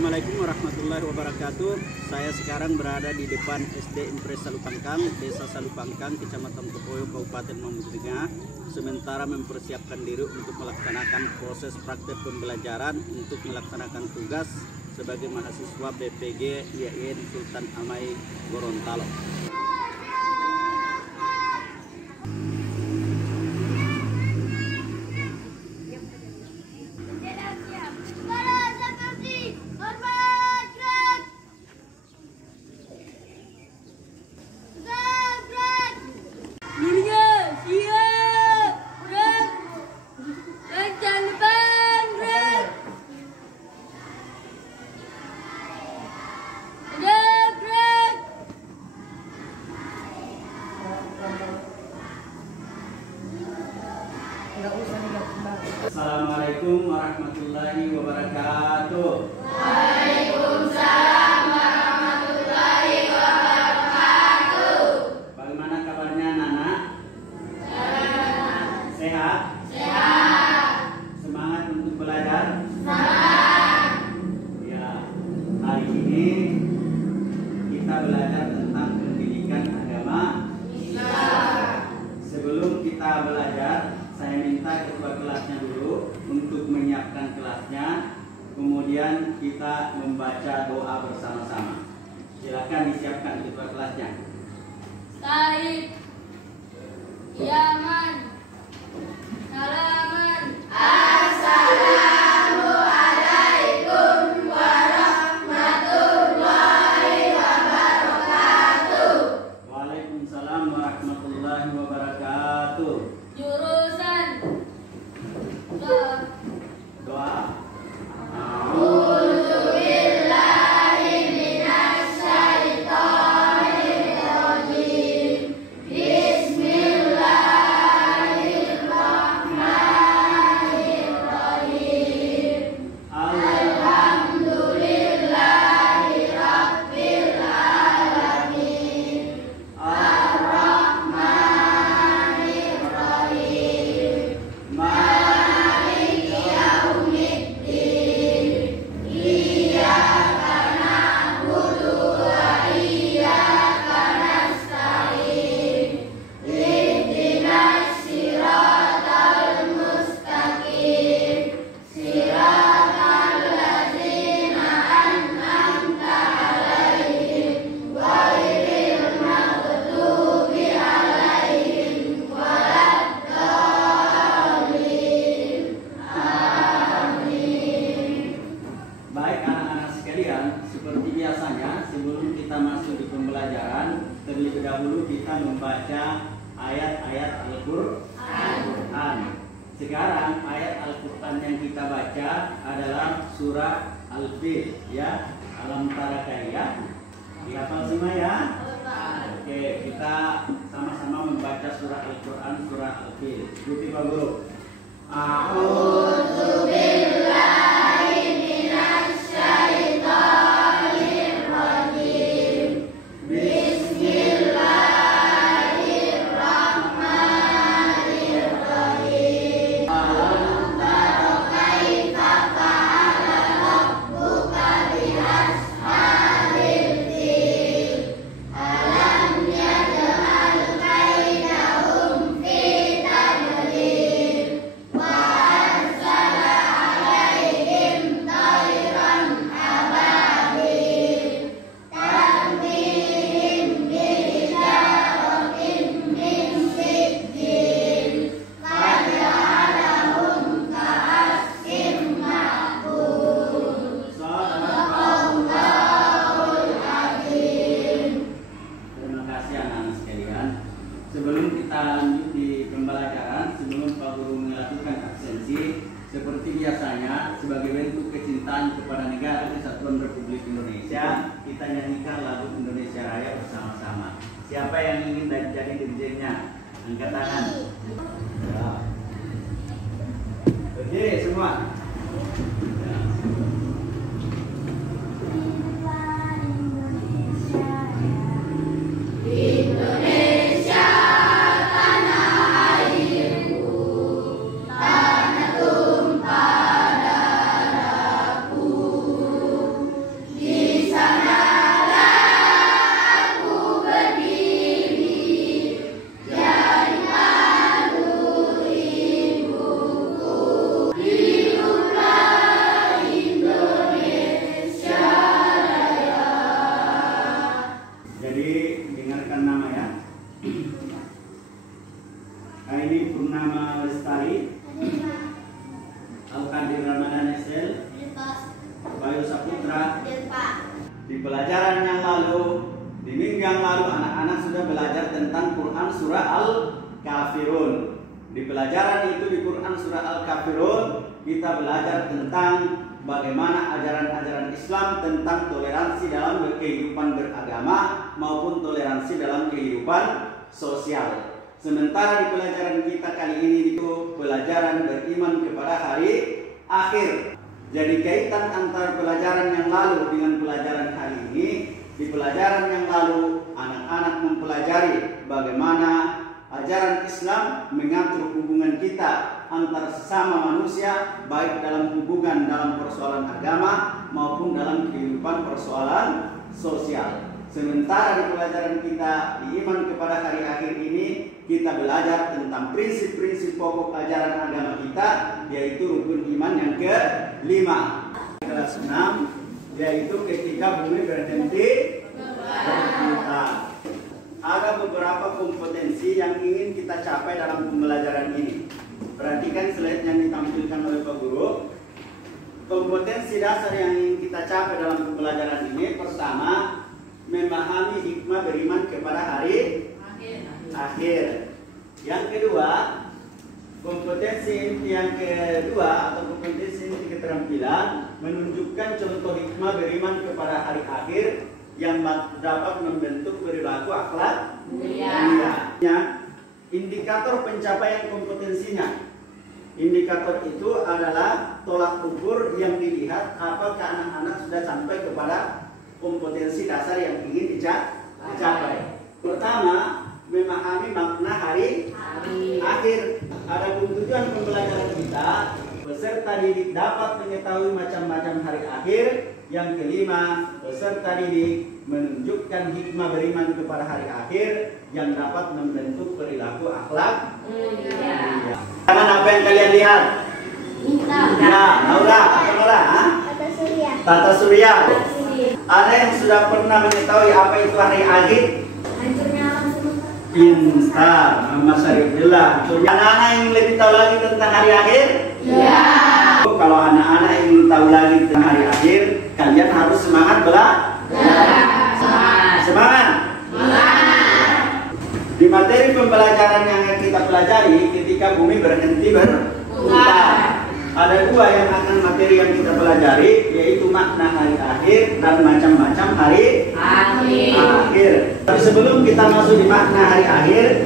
Assalamualaikum warahmatullahi wabarakatuh. Saya sekarang berada di depan SD Impres Salupangkang, Desa Salupangkang, Kecamatan Topoyo, Kabupaten Mamuju Tengah. Sementara mempersiapkan diri untuk melaksanakan proses praktek pembelajaran untuk melaksanakan tugas sebagai mahasiswa BPG IAIN Sultan Amai Gorontalo. Assalamualaikum warahmatullahi wabarakatuh. Waalaikumsalam warahmatullahi wabarakatuh. Bagaimana kabarnya anak-anak? Sehat? Sehat. Semangat untuk belajar? Semangat. Ya, hari ini kita belajar tentang pendidikan agama Islam. Sebelum kita belajar, saya minta ketua kelasnya dulu untuk menyiapkan kelasnya. Kemudian kita membaca doa bersama-sama. Silakan disiapkan ketua kelasnya. Said. Yaman. Salaman. Assalamualaikum warahmatullahi wabarakatuh. Waalaikumsalam warahmatullahi wabarakatuh. Jurusan Doa. A'udzubillahi minasyaitonirrajim. Bismillahirrahmanirrahim. Alhamdulillahi rabbil alamin. Ar-Rahmanirrahim. Maliki yaumiddin. Iyyaka na'budu wa iyyaka nasta'in. Ihdinas siratal mustaqim. Siratal ladzina an'amta 'alaihim ghairil maghdubi 'alaihim waladdallin. Amin. Baik anak-anak sekalian, seperti biasanya sebelum kita masuk di pembelajaran, terlebih dahulu kita membaca ayat-ayat Al-Quran. Sekarang ayat Al-Quran yang kita baca adalah surah Al-Fil, ya. Alam tara kaya. Dihafal semua ya? Oke, kita sama-sama membaca surah Al-Quran, surah Al-Fil. Ikuti Pak Guru. A'udzubillahi minasyaitonirrajim. Bismillahirrahmanirrahim. Alam tara kaifa fa'ala rabbuka bi ashabil fil. Alam yaj'al kaidahum fi tadlil. Wa arsala 'alaihim tayran ababil. Tarmihim bihijaratin min sijil. Faj'alahum ka'asfin ma'kul. Shadaqallahul azim. Terima kasih anak-anak sekalian. Sebelum kita lanjut di pembelajaran, sebelum Pak Guru melakukan absensi, seperti biasanya sebagai bentuk kecintaan kepada negara Kesatuan Republik Indonesia, kita nyanyikan lagu Indonesia Raya bersama-sama. Siapa yang ingin jadi dirjennya? Angkat tangan. Ya. Berdiri semua. Ya. Indonesia tanah airku, tanah tumpah darahku. Saputra? Hadir, Pak. Di pelajaran yang lalu, di minggu yang lalu anak-anak sudah belajar tentang Quran surah Al-Kafirun. Di pelajaran itu di Quran surah Al-Kafirun kita belajar tentang bagaimana ajaran-ajaran Islam tentang toleransi dalam kehidupan beragama maupun toleransi dalam kehidupan sosial. Sementara di pelajaran kita kali ini itu pelajaran beriman kepada hari akhir. Jadi kaitan antara pelajaran yang lalu dengan pelajaran hari ini, di pelajaran yang lalu anak-anak mempelajari bagaimana ajaran Islam mengatur hubungan kita antara sesama manusia, baik dalam hubungan dalam persoalan agama maupun dalam kehidupan persoalan sosial. Sementara di pelajaran kita di iman kepada hari akhir ini, kita belajar tentang prinsip-prinsip pokok ajaran agama kita, yaitu rukun iman yang ke-5. Kelas 6, yaitu ketika bumi berhenti berputar. Ada beberapa kompetensi yang ingin kita capai dalam pembelajaran ini. Perhatikan slide yang ditampilkan oleh Pak Guru. Kompetensi dasar yang ingin kita capai dalam pembelajaran ini, pertama, memahami hikmah beriman kepada hari akhir. Yang kedua, kompetensi yang kedua atau kompetensi keterampilan menunjukkan contoh hikmah beriman kepada hari akhir yang dapat membentuk perilaku akhlak mulia. Indikator pencapaian kompetensinya. Indikator itu adalah tolak ukur yang dilihat apakah anak-anak sudah sampai kepada kompetensi dasar yang ingin dicapai. Pertama, memahami makna hari akhir. Ada tujuan pembelajaran kita, peserta didik dapat mengetahui macam-macam hari akhir. Yang kelima, peserta didik menunjukkan hikmah beriman kepada hari akhir yang dapat membentuk perilaku akhlak mulia. Jangan apa yang kalian lihat? Ya, Naura, apa Naura? Tata Surya. Tata Surya. Ada yang sudah pernah mengetahui apa itu hari akhir? Hancurnya alam semesta. Pintar, Mas Arifillah. Anak-anak yang lebih tahu lagi tentang hari akhir? Ya. Kalau anak-anak ingin tahu lagi tentang hari akhir, kalian harus semangat belajar. Semangat. Di materi pembelajaran yang kita pelajari ketika bumi berhenti berputar, ada dua yang akan materi yang kita pelajari, yaitu makna hari akhir dan macam-macam hari akhir. Tapi sebelum kita masuk di makna hari akhir,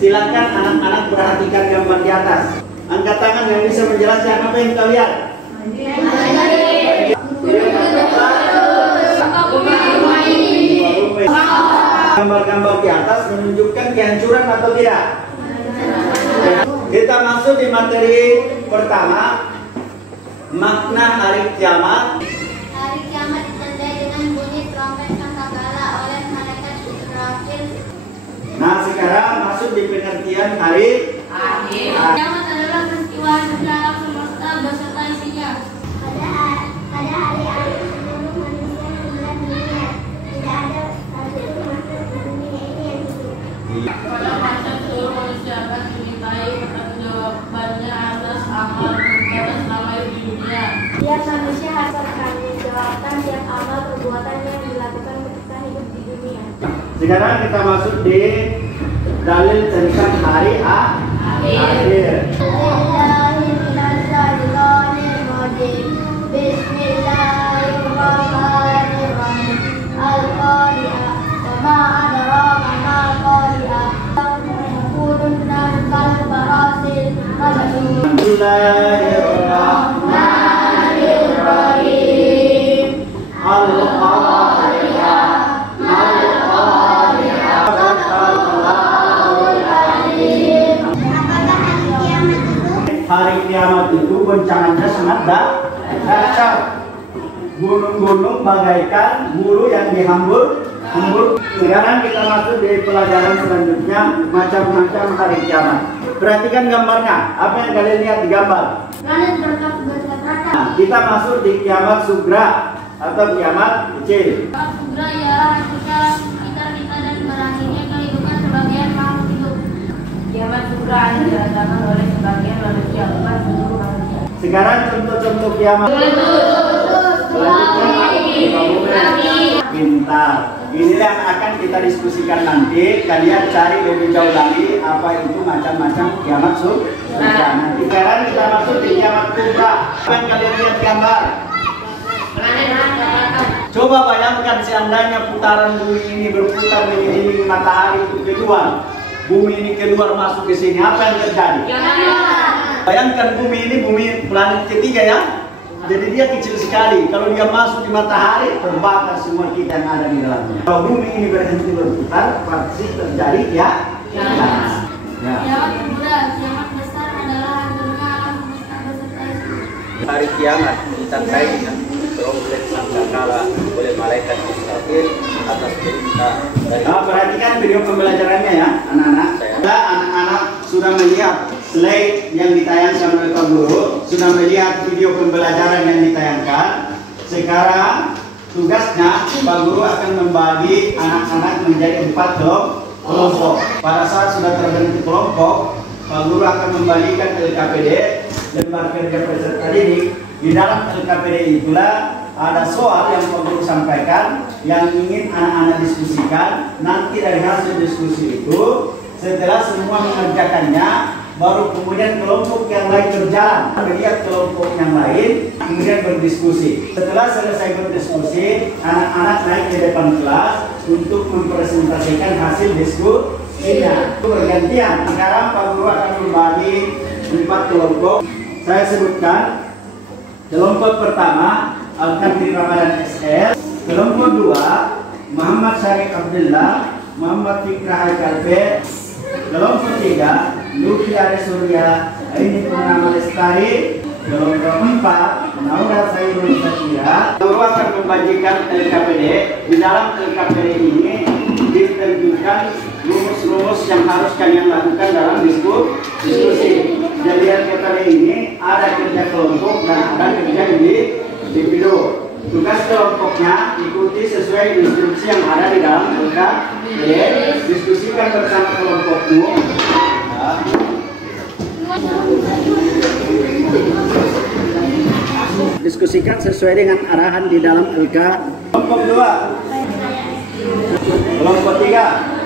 silakan anak-anak perhatikan gambar di atas. Angkat tangan yang bisa menjelaskan apa yang kita lihat. Gambar-gambar di atas menunjukkan kehancuran atau tidak? Kita masuk di materi pertama, makna hari kiamat. Hari kiamat ditandai dengan bunyi trompet sangkakala oleh malaikat Israfil. Nah, sekarang masuk di pengertian hari akhir. Kiamat adalah peristiwa dalam semesta beserta isinya. Pada hari akhir seluruh manusia tinggal dunia. Tidak ada satu makhluk di dunia ini yang hidup. Pada masa seluruh manusia akan dimintai pertanggungjawabannya atas amal perbuatan selama hidup di dunia. Tiap manusia harus bertanggungjawabkan tiap amal perbuatan yang dilakukan ketika hidup di dunia. Sekarang kita masuk di dalil tentang hari akhir. Bismillahirrahmanirrahim. Al-Qari'ah. Wa ma adraka ma qari'ah. Yakunun naskal barasil. Bismillahirrahmanirrahim. Al-Qari'ah. Hari kiamat itu goncangannya sangat dahsyat. Gunung-gunung bagaikan bulu yang dihambur. Sekarang kita masuk di pelajaran selanjutnya, macam-macam hari kiamat. Perhatikan gambarnya. Apa yang kalian lihat di gambar? Planet berkata. Nah, kita masuk di kiamat sugra atau kiamat kecil. Kiamat sugra ialah hancurnya sekitar kita dan berakhirnya kehidupan sebagian makhluk hidup. Kiamat sugra hanya dirasakan oleh sebagian manusia, bukan seluruh manusia. Sekarang contoh-contoh kiamat. Wow. Inilah yang akan kita diskusikan nanti. Kalian cari lebih jauh lagi apa itu macam-macam kiamat sugra. Nanti sekarang kita masuk di kiamat kubra. Apa yang kalian lihat gambar? Coba bayangkan seandainya putaran bumi ini berputar mengelilingi matahari itu keluar. Bumi ini keluar masuk ke sini, apa yang terjadi? Bayangkan bumi ini planet ketiga ya. Jadi dia kecil sekali. Kalau dia masuk di matahari, terbakar semua kita yang ada di dalamnya. Kalau bumi ini berhenti berputar, pasti terjadi ya. Kiamat kubra, kiamat besar adalah hancurnya alam semesta beserta isinya. Hari kiamat ditandai dengan trompet sangkakala oleh malaikat Israfil atas perintah dari. Perhatikan video pembelajarannya ya, anak-anak. Anak-anak sudah melihat slide yang ditayangkan oleh Pak Guru, sudah melihat video pembelajaran yang ditayangkan. Sekarang tugasnya Pak Guru akan membagi anak-anak menjadi 4 kelompok. Pada saat sudah terbentuk kelompok, Pak Guru akan membagikan LKPD, lembar kerja peserta didik. Di dalam LKPD itulah ada soal yang Pak Guru sampaikan yang ingin anak-anak diskusikan. Nanti dari hasil diskusi itu, setelah semua mengerjakannya, baru kemudian kelompok yang lain berjalan melihat kelompok yang lain, kemudian berdiskusi. Setelah selesai berdiskusi, anak-anak naik ke depan kelas untuk mempresentasikan hasil diskusinya. Itu bergantian. Sekarang Pak Guru akan membagi 4 kelompok. Saya sebutkan. Kelompok pertama Al-Kantri Ramadan SL. Kelompok 2 Muhammad Syarif Abdullah, Muhammad Fikrah Al-Kalbe. Kelompok 3 Luki Ari Surya, Aini Purnama Lestari. Kelompok 4 Naura Sairul Sakira. Guru akan membagikan LKPD. Di dalam LKPD ini ditentukan rumus-rumus yang harus kalian lakukan dalam diskusi. Jadi LKPD ini ada kerja kelompok dan ada kerja individu. Tugas kelompoknya ikuti sesuai instruksi yang ada di dalam LKPD. Diskusikan bersama kelompokmu. Diskusikan sesuai dengan arahan di dalam LK. Kelompok 2. Kelompok 3.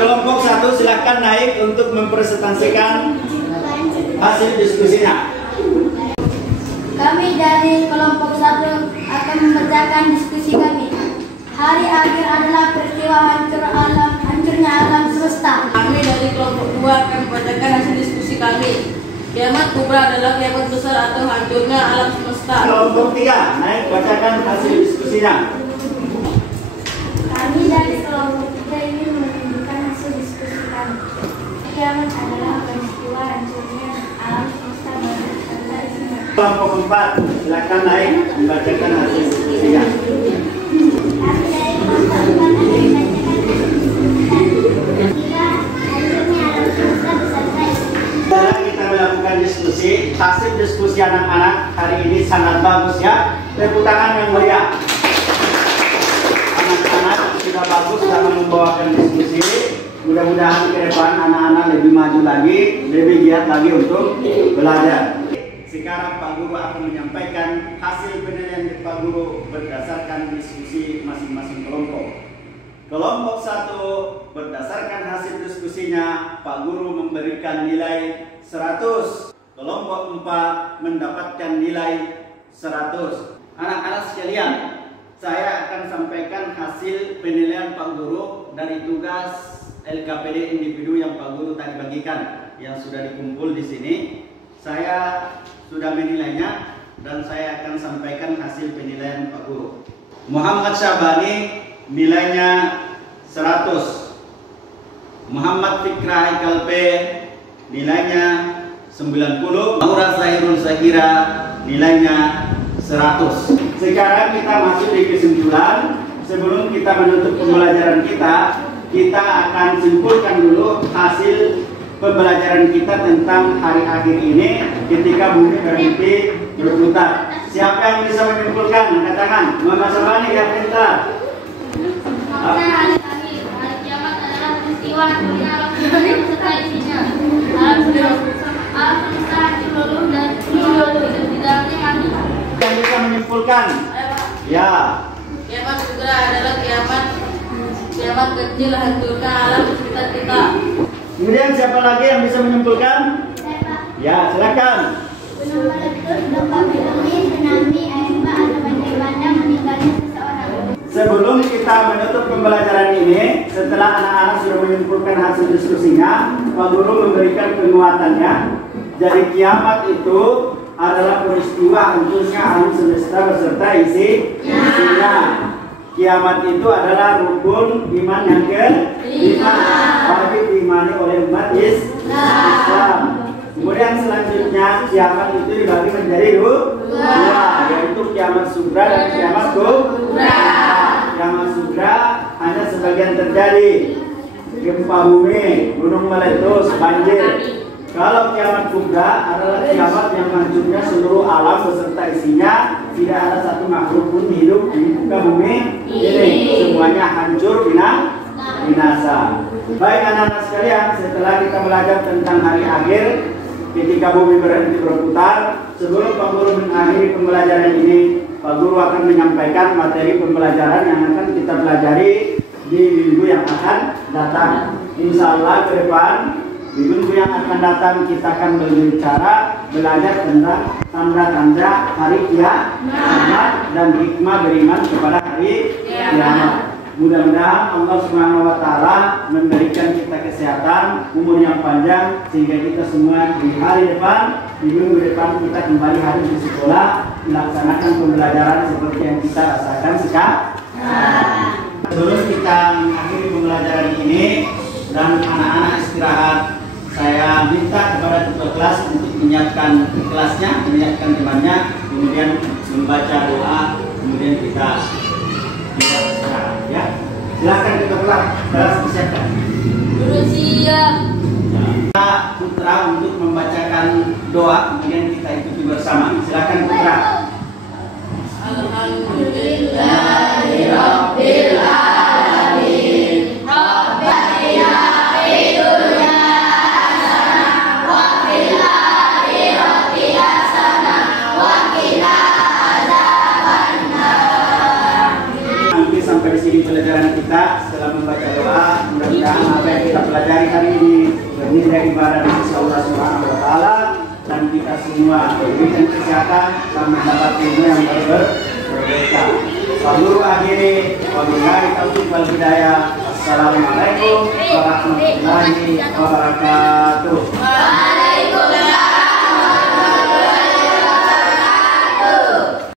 Kelompok 1 silakan naik untuk mempresentasikan hasil diskusinya. Kami dari kelompok 1 akan membacakan diskusi kami. Hari akhir adalah peristiwa hancurnya alam semesta. Kami dari kelompok 2 akan membacakan hasil diskusi kami. Kiamat kubra adalah kiamat besar atau hancurnya alam semesta. Kelompok 3 naik bacakan hasil diskusinya. Kami dari kelompok 3 ini menunjukkan hasil diskusi kami. Kiamat adalah peristiwa hancurnya alam semesta beserta isinya. Kelompok 4 silakan naik membacakan hasil diskusinya. Kami dari kelompok 4 akan membacakan hancurnya alam semesta beserta isinya. Setelah kita melakukan diskusi, hasil diskusi anak-anak hari ini sangat bagus ya. Tepuk tangan yang meriah. Anak-anak sudah bagus dalam membawakan diskusi. Mudah-mudahan ke depan anak-anak lebih maju lagi, lebih giat lagi untuk belajar. Sekarang Pak Guru akan menyampaikan hasil penilaian dari Pak Guru berdasarkan diskusi masing-masing kelompok. Kelompok 1 berdasarkan hasil diskusinya, Pak Guru memberikan nilai 100. Kelompok 4 mendapatkan nilai 100. Anak-anak sekalian, saya akan sampaikan hasil penilaian Pak Guru dari tugas LKPD individu yang Pak Guru tadi bagikan, yang sudah dikumpul di sini. Saya sudah menilainya dan saya akan sampaikan hasil penilaian Pak Guru. Muhammad Syabani nilainya 100. Muhammad Fikrah Kalpe nilainya 90. Naura Sairul Sakira nilainya 100. Sekarang kita masuk di kesimpulan. Sebelum kita menutup pembelajaran kita akan simpulkan dulu hasil pembelajaran kita tentang hari akhir ini ketika bumi berhenti berputar. Siapa yang bisa menyimpulkan? Angkat tangan. Muhammad Sabani yang pintar. Hari akhir, hari kiamat adalah peristiwa dunia alam beserta isinya. Alam semesta hancur luluh dan di dalamnya mati. Yang bisa menyimpulkan? Ya. Kiamat segera adalah kiamat kecil hancurkan alam di sekitar kita. Kemudian siapa lagi yang bisa menyimpulkan? Ya, silakan. Gunung meletus, gempa bumi, tsunami, air bah, atau banjir bandang meninggalnya seseorang. Sebelum kita menutup pembelajaran ini, setelah anak-anak sudah menyimpulkan hasil diskusinya, Pak Guru memberikan penguatannya. Jadi kiamat itu adalah peristiwa hancurnya alam semesta beserta isinya. Kiamat itu adalah rukun iman yang kelima, wajib diimani oleh umat Islam. Kemudian selanjutnya kiamat itu dibagi menjadi dua, yaitu kiamat sugra dan kiamat kubra. Kiamat sugra hanya sebagian terjadi, gempa bumi, gunung meletus, banjir. Kalau kiamat kubra adalah kiamat yang hancurnya seluruh alam beserta isinya, tidak ada satu makhluk pun hidup di muka bumi ini, semuanya hancur binasa. Baik anak-anak sekalian, setelah kita belajar tentang hari akhir ketika bumi berhenti berputar, sebelum Pak Guru mengakhiri pembelajaran ini, Pak Guru akan menyampaikan materi pembelajaran yang akan kita pelajari di minggu yang akan datang. Insya Allah ke depan di minggu yang akan datang kita akan berbicara belajar tentang tanda-tanda hari kiamat dan hikmah beriman kepada hari kiamat. Mudah-mudahan Allah Subhanahu wa Ta'ala memberikan kita kesehatan, umur yang panjang, sehingga kita semua di hari depan, di minggu depan kita kembali hadir di sekolah melaksanakan pembelajaran seperti yang kita rasakan sekarang. Sebelum kita mengakhiri pembelajaran ini dan anak-anak istirahat, saya minta kepada ketua kelas untuk menyiapkan kelasnya, menyiapkan temannya, kemudian membaca doa, kemudian kita istirahat, ya. Silakan ketua kelas disiapkan. Guru siap. Kita putra untuk membacakan doa, kemudian kita ikuti bersama. Silakan putra. Alhamdulillahirabbil alamin. Rabbana fid-dunya hasanah wa fil akhirati hasanah wa qina adzabannar. Nanti sampai di sini pelajaran kita. Setelah membaca doa, mudah-mudahan apa yang kita pelajari hari ini bernilai ibadah di sisi Allah Subhanahu wa Ta'ala, dan kita semua diberikan kesehatan dan mendapat ilmu yang berbeda. Pak Guru akhiri, wabillahi taufiq wal hidayah. Assalamualaikum warahmatullahi wabarakatuh.